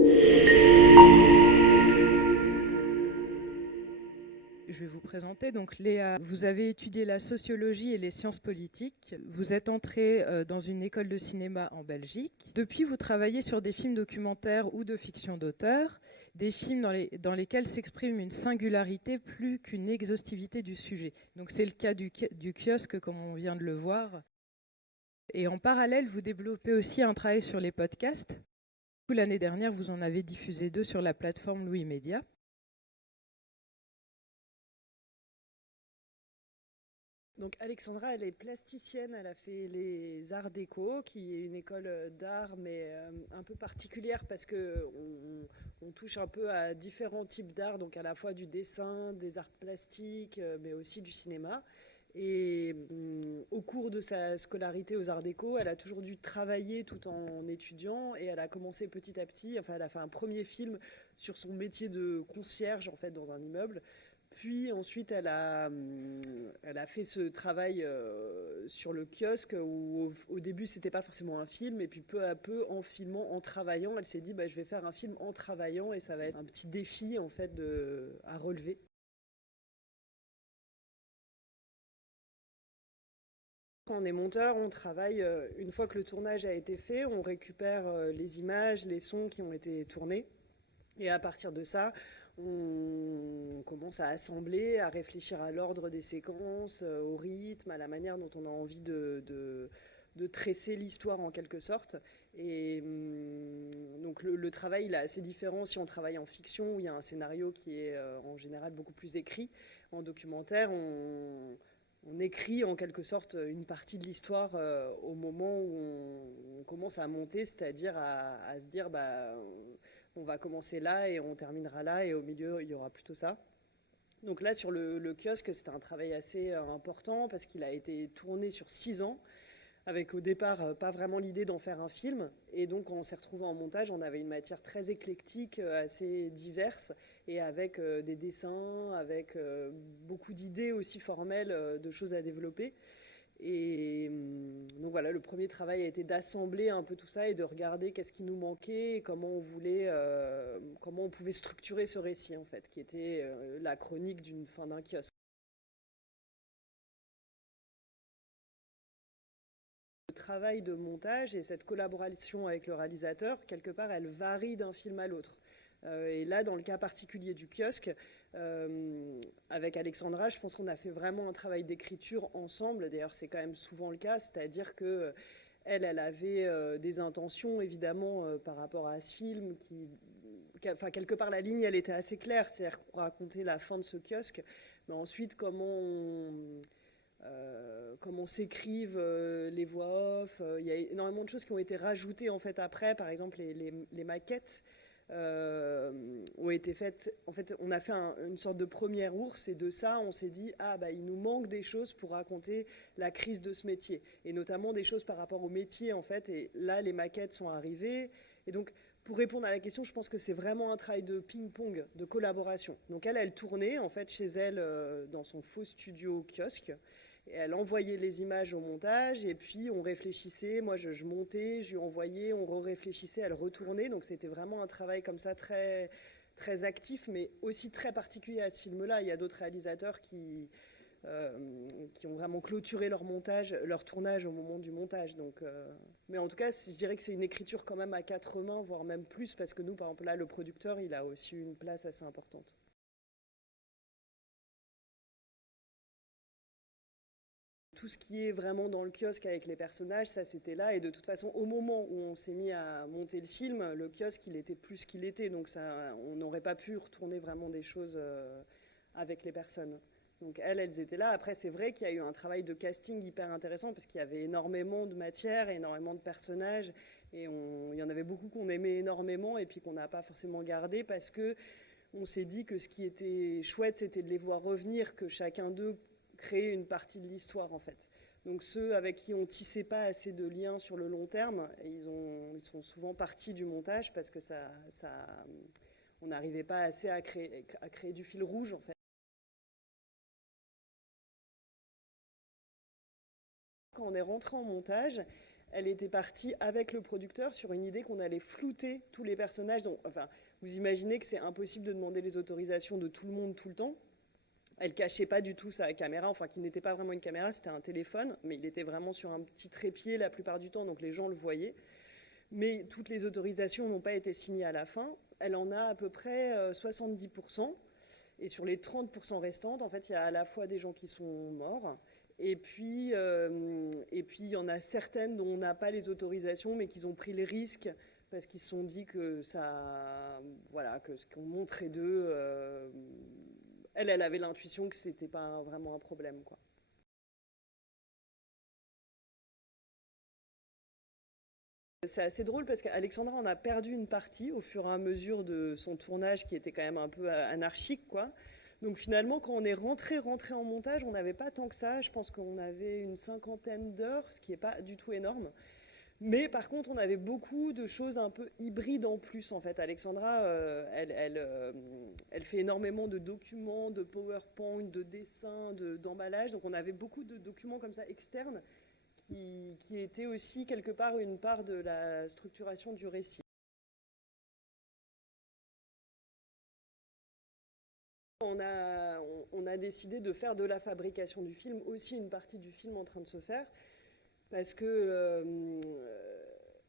Je vais vous présenter. Donc, Léa, vous avez étudié la sociologie et les sciences politiques. Vous êtes entrée dans une école de cinéma en Belgique. Depuis, vous travaillez sur des films documentaires ou de fiction d'auteur, des films dans lesquels s'exprime une singularité plus qu'une exhaustivité du sujet. Donc, c'est le cas du kiosque, comme on vient de le voir. Et en parallèle, vous développez aussi un travail sur les podcasts. L'année dernière, vous en avez diffusé 2 sur la plateforme Louis Média. Donc Alexandra, elle est plasticienne, elle a fait les Arts Déco, qui est une école d'art, mais un peu particulière parce qu'on touche un peu à différents types d'art, donc à la fois du dessin, des arts plastiques, mais aussi du cinéma. Et au cours de sa scolarité aux Arts Déco, elle a toujours dû travailler tout en étudiant, et elle a commencé petit à petit, enfin elle a fait un premier film sur son métier de concierge en fait dans un immeuble. Puis ensuite, elle a fait ce travail sur le kiosque où au début, c'était pas forcément un film. Et puis peu à peu, en filmant, en travaillant, elle s'est dit je vais faire un film en travaillant et ça va être un petit défi en fait à relever. Quand on est monteur, on travaille, une fois que le tournage a été fait, on récupère les images, les sons qui ont été tournés. Et à partir de ça, on commence à assembler, à réfléchir à l'ordre des séquences, au rythme, à la manière dont on a envie de tresser l'histoire en quelque sorte. Et donc le travail il est assez différent si on travaille en fiction où il y a un scénario qui est en général beaucoup plus écrit. En documentaire, on écrit en quelque sorte une partie de l'histoire au moment où on commence à monter, c'est-à-dire à se dire on va commencer là et on terminera là et au milieu il y aura plutôt ça. Donc là sur le kiosque c'était un travail assez important parce qu'il a été tourné sur 6 ans avec au départ pas vraiment l'idée d'en faire un film et donc quand on s'est retrouvé en montage on avait une matière très éclectique, assez diverse et avec des dessins, avec beaucoup d'idées aussi formelles de choses à développer. Et donc voilà, le premier travail a été d'assembler un peu tout ça et de regarder qu'est-ce qui nous manquait et comment on voulait, comment on pouvait structurer ce récit en fait, qui était la chronique d'une fin d'un kiosque. Le travail de montage et cette collaboration avec le réalisateur, quelque part, elle varie d'un film à l'autre. Et là, dans le cas particulier du kiosque, avec Alexandra, je pense qu'on a fait vraiment un travail d'écriture ensemble. D'ailleurs, c'est quand même souvent le cas, c'est-à-dire que elle avait des intentions évidemment par rapport à ce film enfin quelque part la ligne elle était assez claire, c'est-à-dire pour raconter la fin de ce kiosque, mais ensuite comment s'écrivent les voix off. Il y a énormément de choses qui ont été rajoutées en fait après, par exemple les maquettes ont été faites. En fait, on a fait une sorte de première ours et de ça, on s'est dit il nous manque des choses pour raconter la crise de ce métier et notamment des choses par rapport au métier en fait. Et là, les maquettes sont arrivées et donc. Pour répondre à la question, je pense que c'est vraiment un travail de ping-pong, de collaboration. Donc elle tournait en fait chez elle dans son faux studio kiosque. Et elle envoyait les images au montage et puis on réfléchissait. Moi, je montais, je lui envoyais, on réfléchissait, elle retournait. Donc c'était vraiment un travail comme ça très, très actif, mais aussi très particulier à ce film-là. Il y a d'autres réalisateurs qui ont vraiment clôturé leur montage, leur tournage au moment du montage. Donc, mais en tout cas, je dirais que c'est une écriture quand même à 4 mains, voire même plus, parce que nous, par exemple, là, le producteur, il a aussi une place assez importante. Tout ce qui est vraiment dans le kiosque avec les personnages, ça c'était là. Et de toute façon, au moment où on s'est mis à monter le film, le kiosque il était plus qu'il était. Donc ça, on n'aurait pas pu retourner vraiment des choses avec les personnes. Donc elles étaient là. Après, c'est vrai qu'il y a eu un travail de casting hyper intéressant parce qu'il y avait énormément de matière, énormément de personnages. Et il y en avait beaucoup qu'on aimait énormément et puis qu'on n'a pas forcément gardé parce que on s'est dit que ce qui était chouette, c'était de les voir revenir, que chacun d'eux créer une partie de l'histoire en fait. Donc ceux avec qui on tissait pas assez de liens sur le long terme, ils sont souvent partis du montage parce que on n'arrivait pas assez à créer du fil rouge en fait. Quand on est rentré en montage, elle était partie avec le producteur sur une idée qu'on allait flouter tous les personnages. Donc, enfin, vous imaginez que c'est impossible de demander les autorisations de tout le monde tout le temps. Elle cachait pas du tout sa caméra, enfin qui n'était pas vraiment une caméra, c'était un téléphone, mais il était vraiment sur un petit trépied la plupart du temps, donc les gens le voyaient. Mais toutes les autorisations n'ont pas été signées à la fin. Elle en a à peu près 70%. Et sur les 30% restantes, en fait, il y a à la fois des gens qui sont morts, et puis il y en a certaines dont on n'a pas les autorisations, mais qui ont pris les risques parce qu'ils se sont dit que ça, voilà, que ce qu'on montrait d'eux, elle avait l'intuition que c'était pas vraiment un problème, quoi. C'est assez drôle parce qu'Alexandra en a perdu une partie au fur et à mesure de son tournage qui était quand même un peu anarchique, quoi. Donc finalement, quand on est rentré en montage, on n'avait pas tant que ça. Je pense qu'on avait une 50aine d'heures, ce qui n'est pas du tout énorme. Mais par contre, on avait beaucoup de choses un peu hybrides en plus, en fait. Alexandra, elle fait énormément de documents, de PowerPoint, de dessins, d'emballage. Donc on avait beaucoup de documents comme ça externes qui étaient aussi quelque part une part de la structuration du récit. On a décidé de faire de la fabrication du film aussi une partie du film en train de se faire, parce que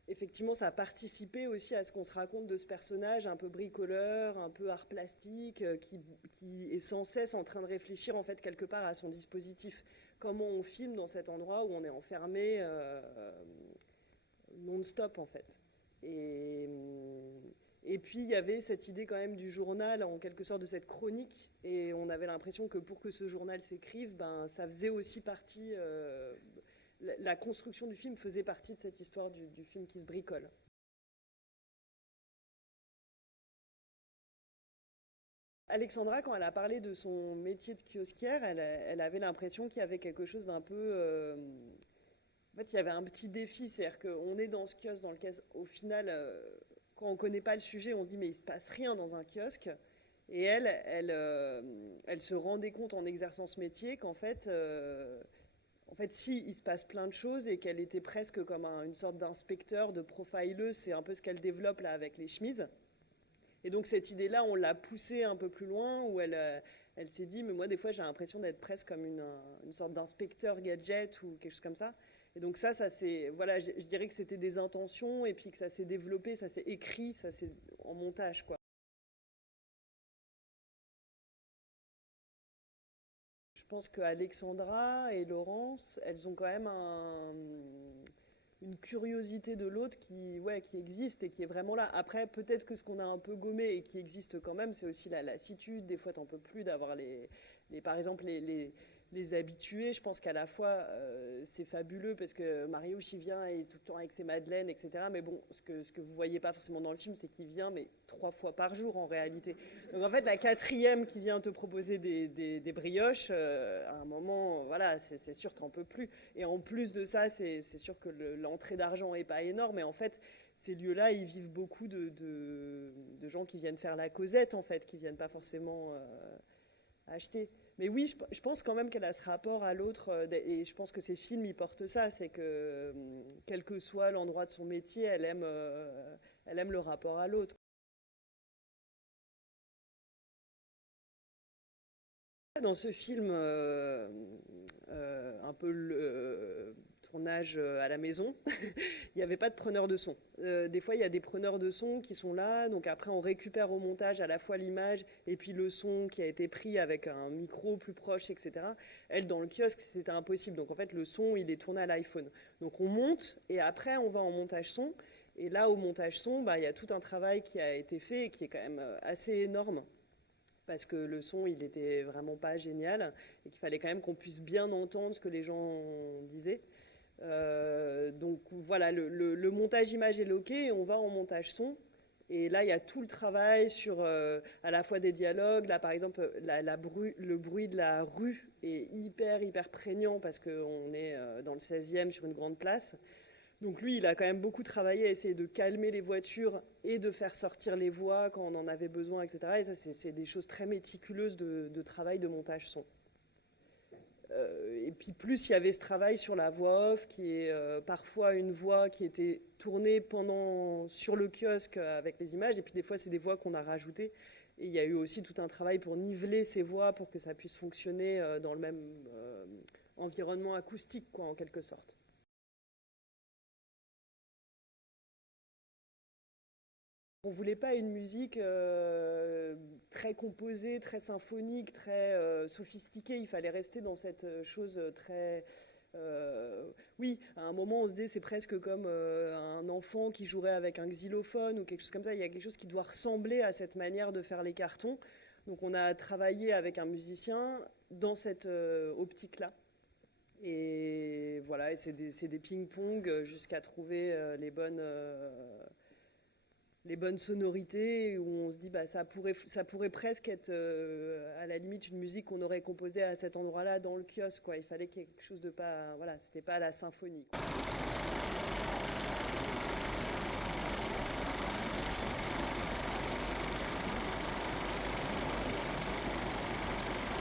effectivement ça a participé aussi à ce qu'on se raconte de ce personnage un peu bricoleur, un peu art plastique, qui est sans cesse en train de réfléchir en fait quelque part à son dispositif. Comment on filme dans cet endroit où on est enfermé non-stop en fait. Et puis il y avait cette idée quand même du journal, en quelque sorte de cette chronique, et on avait l'impression que pour que ce journal s'écrive, ben, ça faisait aussi partie, la construction du film faisait partie de cette histoire du film qui se bricole. Alexandra, quand elle a parlé de son métier de kiosquière, elle avait l'impression qu'il y avait quelque chose d'un peu... en fait, il y avait un petit défi, c'est-à-dire qu'on est dans ce kiosque dans lequel, au final, quand on ne connaît pas le sujet, on se dit mais il ne se passe rien dans un kiosque. Et elle se rendait compte en exerçant ce métier qu'en fait, si, il se passe plein de choses et qu'elle était presque comme une sorte d'inspecteur, de profileuse, c'est un peu ce qu'elle développe là avec les chemises. Et donc cette idée-là, on l'a poussée un peu plus loin, où elle s'est dit, mais moi des fois j'ai l'impression d'être presque comme une sorte d'inspecteur gadget ou quelque chose comme ça. Et donc ça c'est, voilà, je dirais que c'était des intentions et puis que ça s'est développé, ça s'est écrit, ça s'est en montage, quoi. Je pense qu'Alexandra et Laurence, elles ont quand même une curiosité de l'autre qui existe et qui est vraiment là. Après, peut-être que ce qu'on a un peu gommé et qui existe quand même, c'est aussi la lassitude. Des fois, t'en peux plus d'avoir par exemple, les habitués. Je pense qu'à la fois, c'est fabuleux parce que Mariouche, il vient et tout le temps avec ses madeleines, etc. Mais bon, ce que vous voyez pas forcément dans le film, c'est qu'il vient, mais 3 fois par jour en réalité. Donc en fait, la 4e qui vient te proposer des brioches, à un moment, voilà, c'est sûr, t'en peux plus. Et en plus de ça, c'est sûr que l'entrée d'argent est pas énorme. Et en fait, ces lieux-là, ils vivent beaucoup de gens qui viennent faire la causette, en fait, qui viennent pas forcément acheter. Mais oui, je pense quand même qu'elle a ce rapport à l'autre, et je pense que ces films, ils portent ça, c'est que quel que soit l'endroit de son métier, elle aime le rapport à l'autre. Dans ce film, un peu le tournage à la maison, il n'y avait pas de preneur de son. Des fois, il y a des preneurs de son qui sont là, donc après on récupère au montage à la fois l'image et puis le son qui a été pris avec un micro plus proche, etc. Elle, dans le kiosque, c'était impossible. Donc en fait, le son, il est tourné à l'iPhone. Donc on monte et après on va en montage son. Et là, au montage son, bah, il y a tout un travail qui a été fait et qui est quand même assez énorme, parce que le son, il était vraiment pas génial et qu'il fallait quand même qu'on puisse bien entendre ce que les gens disaient. Donc voilà, le montage image est OK et on va en montage son. Et là, il y a tout le travail sur à la fois des dialogues. Là, par exemple, le bruit de la rue est hyper prégnant parce qu'on est dans le 16e sur une grande place. Donc lui, il a quand même beaucoup travaillé à essayer de calmer les voitures et de faire sortir les voix quand on en avait besoin, etc. Et ça, c'est des choses très méticuleuses de travail de montage son. Et puis plus il y avait ce travail sur la voix off, qui est parfois une voix qui était tournée sur le kiosque avec les images, et puis des fois c'est des voix qu'on a rajoutées. Et il y a eu aussi tout un travail pour niveler ces voix pour que ça puisse fonctionner dans le même environnement acoustique, quoi, en quelque sorte. On voulait pas une musique très composée, très symphonique, très sophistiquée. Il fallait rester dans cette chose très... oui, à un moment on se dit c'est presque comme un enfant qui jouerait avec un xylophone ou quelque chose comme ça. Il y a quelque chose qui doit ressembler à cette manière de faire les cartons. Donc on a travaillé avec un musicien dans cette optique-là. Et voilà, et c'est des ping-pong jusqu'à trouver les bonnes sonorités, où on se dit bah ça pourrait presque être à la limite une musique qu'on aurait composée à cet endroit-là dans le kiosque, quoi. Il fallait quelque chose de pas, voilà, c'était pas à la symphonie, quoi.